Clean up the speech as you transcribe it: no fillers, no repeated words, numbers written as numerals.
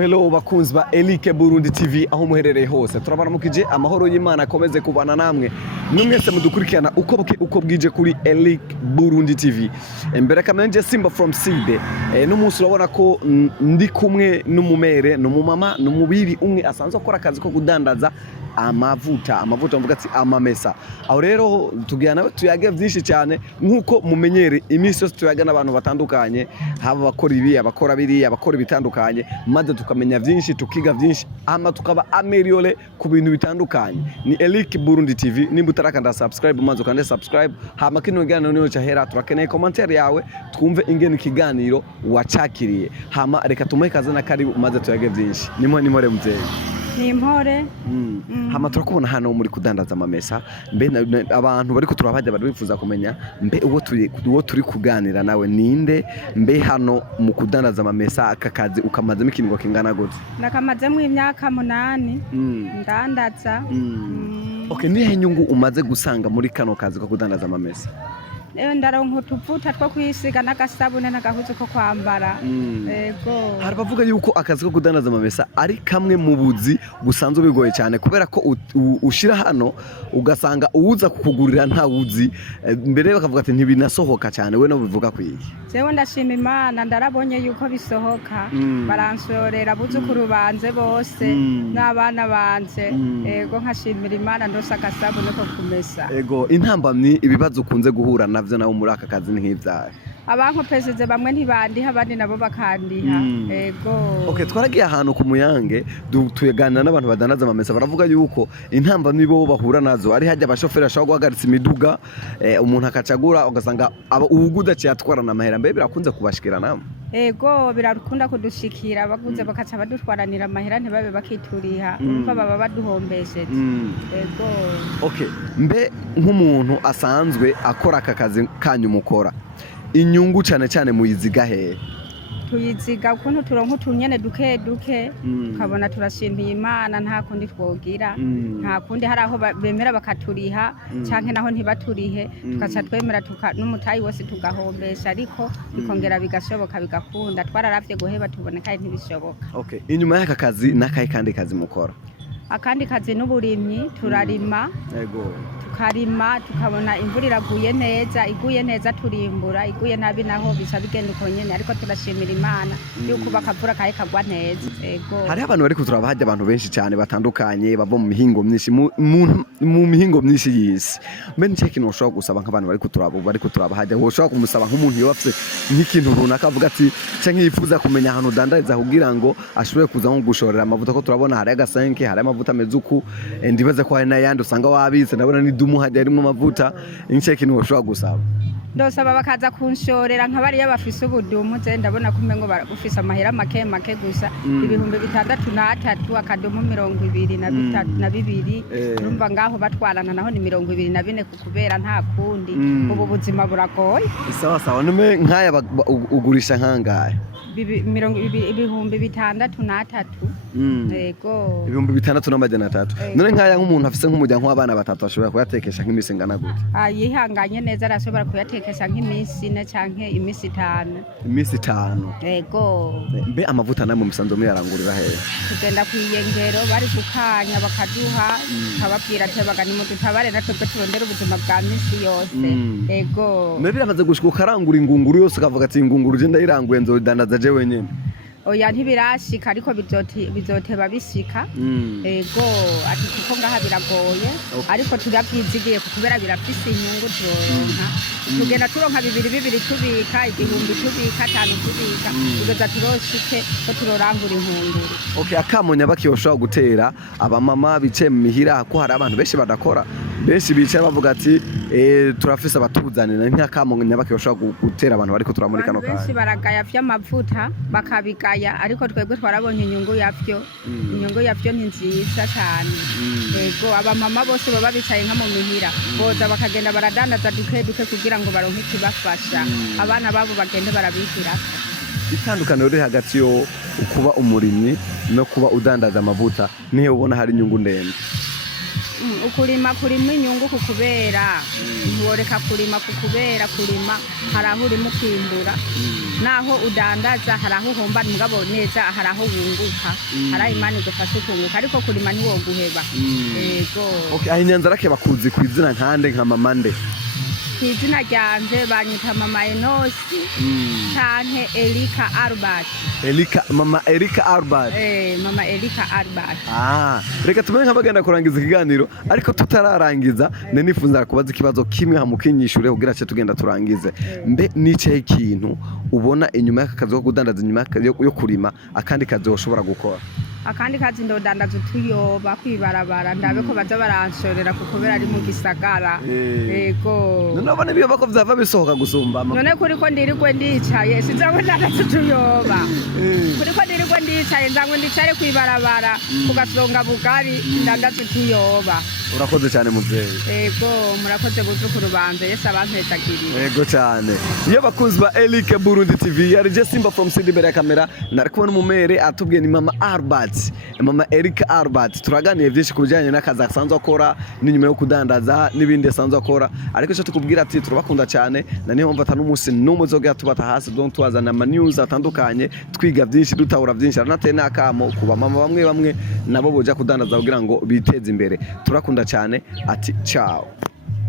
Hello bakunzi ba Elike Burundi TV aho muherereye hose turabaramukije amahoro y'Imana akomeze kubana namwe mwese mudukurikirana uko bwije kuri Elike Burundi TV imbere kamenje Simba from Side n'umunsi urabona ko ndi kumwe n'umumere n'umumama n'umubiri umwe asanzwe akora akazi ko kudandaza amavuta mvuga ati amamesa aho rero tugiye nawe tuyage byinshi cyane nkuko mumenyere iminsi yose tuyaga n'abantu batandukanye haba bakora ibi abakora biri abakora bitandukanye maze tukamenya byinshi tukiga byinshi ama tukaba ameliore ku bintu bitandukanye ni Elike Burundi TV nimba utarakanda subscribe maze ukande subscribe hama kino gana niyo cyahera turakeneye commentaire yawe twumve ingene ikiganiro wacakiriye hama reka tumuhe kaza na karibu maze tuyage byinshi nimore muzeye ni impore hama turakubona hano muri kudandaza amamesa mbe abantu bari kuturabajya bari bifuza kumenya mbe uwo turi kuganira nawe ninde mbe hano mu kudandaza amamesa akakazi ukamazemo ikintu kingana gute nakamazemo imyaka 8 ndandaza okay nihe nyungu umaze gusanga muri kano kazi ko kudandaza amamesa ndaronka utuvuta two kwisiga n'agasabune n'agahuzu ko kwambara yego hari bavuga yuko akazi ko kudandaza amamesa ari kamwe mu buzi busanzwe bigoye cyane kubera ko ushira hano ugasanga uwuza kukugurira nta wuzi mbere bakavuga ati ntibinasohoka cyane we no bivuga kwiki jewe ndashima Imana ndarabonye yuko bisohoka baransorera buzukuru banze bose n'abana banze yego nkashimira Imana ndose agasabune ko kumesa yego intambamni ibibazo ukunze guhura navyo nawo muri aka kazi nk'ivyaye abankopejeje bamwe ntibandiha abandi nabo bakandiha yego okay twaragiye ahantu ku Muyange tuyaganira n'abantu badandaza amamesa baravuga yuko intambamni bo bahura nazo ari hajya abashoferi ashaka guhagaritsa imiduga umuntu akacagura ugasanga ubuguda cyatwara na mahera mbe birakunze kubashikira namwe yego birakunda kudushikira baguze bakaca badutwaranira amahera ntibabe bakituriha umva baba baduhombesheje yego okay mbe nk'umuntu asanzwe akora aka kazi kanyu mukora inyungu cyane muyiziga he tuyiziga ukuntu turonka utunyene duke ukabona turashimiye Imana nta kundi twogira nta kundi hari aho bemera bakaturiha canke naho ntibaturihe tukaca twemera n'umutayi wose tugahombesha ariko bikongera bigashoboka bigakunda twararavye guheba tuboneka ntibishoboka okay inyuma y'aka kazi nakaye kandi kazi mukora akandi kazi n'uburimyi turarima yego tukarima tukabona imvura iraguye neza iguye neza turimbura iguye nabi naho bica bigenda uko nyene ariko turashimira Imana yuko bakavura kaye kagwa neza yego hari abantu bari kuturaba hajya abantu benshi cyane batandukanye bava mu mihingo myinshi mu mihingo myinshi yisi mbe nce kintu ushobora gusaba nk'abantu bari kuturaba hajya ushobora kumusaba nk'umuntu yofse nk'ikintu runaka avuga ati canke yifuza kumenya ahantu dandariza kugira ngo ashobore kuza nko gushorera amavuta ko turabona hari agasenke hari amavuta mezuku ndibaze ko hari n'ayandi usanga wabitse ndabona ni dumu hajya harimo amavuta ince kintu ushobora gusaba ndosaba bakaza kunshorera nk'abariya bafise ubudumu je ndabona kumengo barufise amahera make gusa ibihumbi 63 akadumu 22 urumva ngaho batwarana naho ni 24 kukubera nta kundi ubu buzima buragoye sawa nume nkaya ugurisha nkangaye ibihumbi 63 yego ibihumbi 63 none nkaya nk'umuntu afise nk'umuryango w'abana batatu ashobora kuyatekesha nk'imisi ngana gute yihanganye neza arashobora kuyatekesha nk'imisi 4 canke imisi 5 imisi 5 yego mbe amavuta namwe musanzwe muyarangurira hehe tugenda kwiyengero bari gukanya bakaduha kababwira ati bagani mu dutabare natwe turondera ubuzima bwa misi yose yego mbe biramaze gushika ukarangura ingunguru yose ukavuga ati ingunguru je ndayiranguye nzodandaza je wenyene oya ntibirashika ariko bizoteba bishika yego ati kuko ngaha biragoye ariko turabyizigiye kubera birafise inyungu turonka tugenda turonka 2 tubika igihumbi tubika 5 tubika kugeza turoshike ko turorangura inkunduru okay akamonya bakiyoshobora gutera abamama bice mu mihira ko hari abantu benshi badakora benshi bicaye bavuga ati turafise abatuzanira nk'akamonya bakiyoshobora gutera abantu bariko turamuri kano kazi benshi baragaya vy'amavuta bakabiga ariko twebwe twarabonye inyungu yavyo ni nziza cyane yego abamama bose baba bicaye nka mu mihira boza bakagenda baradandaza duke kugira ngo baronke ikibafasha abana babo bagende barabihira itandukaniro riri hagati yo kuba umurimyi no kuba udandaza amavuta nihe ubona hari inyungu ndende ukurima kurima inyungu kukubera ntiworeka kurima kukubera kurima hari aho urimo ukimbura naho udandaza hari aho uhomba mugabo neza hari aho wunguka hari aho Imana igufasha kunguka ariko kurima ntiwoguheba yego. Okay, aho Nyanzarake bakuzi ku izina nkande nka mama nde? Izina ryanje banyita mama Enosi canke Erika Albert. Mama Erika Albert. Mama Erika Albert. Reka tumenye nk'abagenda kurangiza ikiganiro ariko tutararangiza nifuza kubaza ikibazo kimwe hamukinyishure kugira cyo tugenda turangize. Mbe nicaye ikintu ubona inyuma y'aka kazi ko kudandaza inyuma yo kurima akandi kazi woshobora gukora? Akandi kazi ndodandaza utuyoba kwibarabara ndabe ko baza baranshorera kukubera ari mu gisagara. Yego. None ibiyoba ko vyava bisohoka gusumba mama. None kuri ko ndirigwe ndicaye sinzangwe ndandaza utuyoba. Kuri ko ndirigwe ndicaye nzangwe ndicare kwibarabara kugasonga bugari ndandaza utuyoba. Urakoze cyane muvyeyi. Yego murakoze buzukuru banje Yesu abanzezagiriye. Yego cyane. Iyo bakunzi ba Eric Burundi TV yari je Simba from Sidi imbere ya kamera nari kubona umumere atubwiye ni mama Albert. Mama Erika Albert turaganiye byinshi kubijyanye n'akazi asanzwe akora n'inyuma yo kudandaza n'ibindi asanzwe akora ariko cyo tukubwira ati turabakunda cyane na niyo mpamvu n'umunsi n'umwe zogera tubata hasi don't twazana ama news atandukanye twiga byinshi dutahura byinshi aranateye n'akamo kuba mama bamwe nabo boja kudandaza kugira ngo biteze imbere turakunda cyane ati ciao.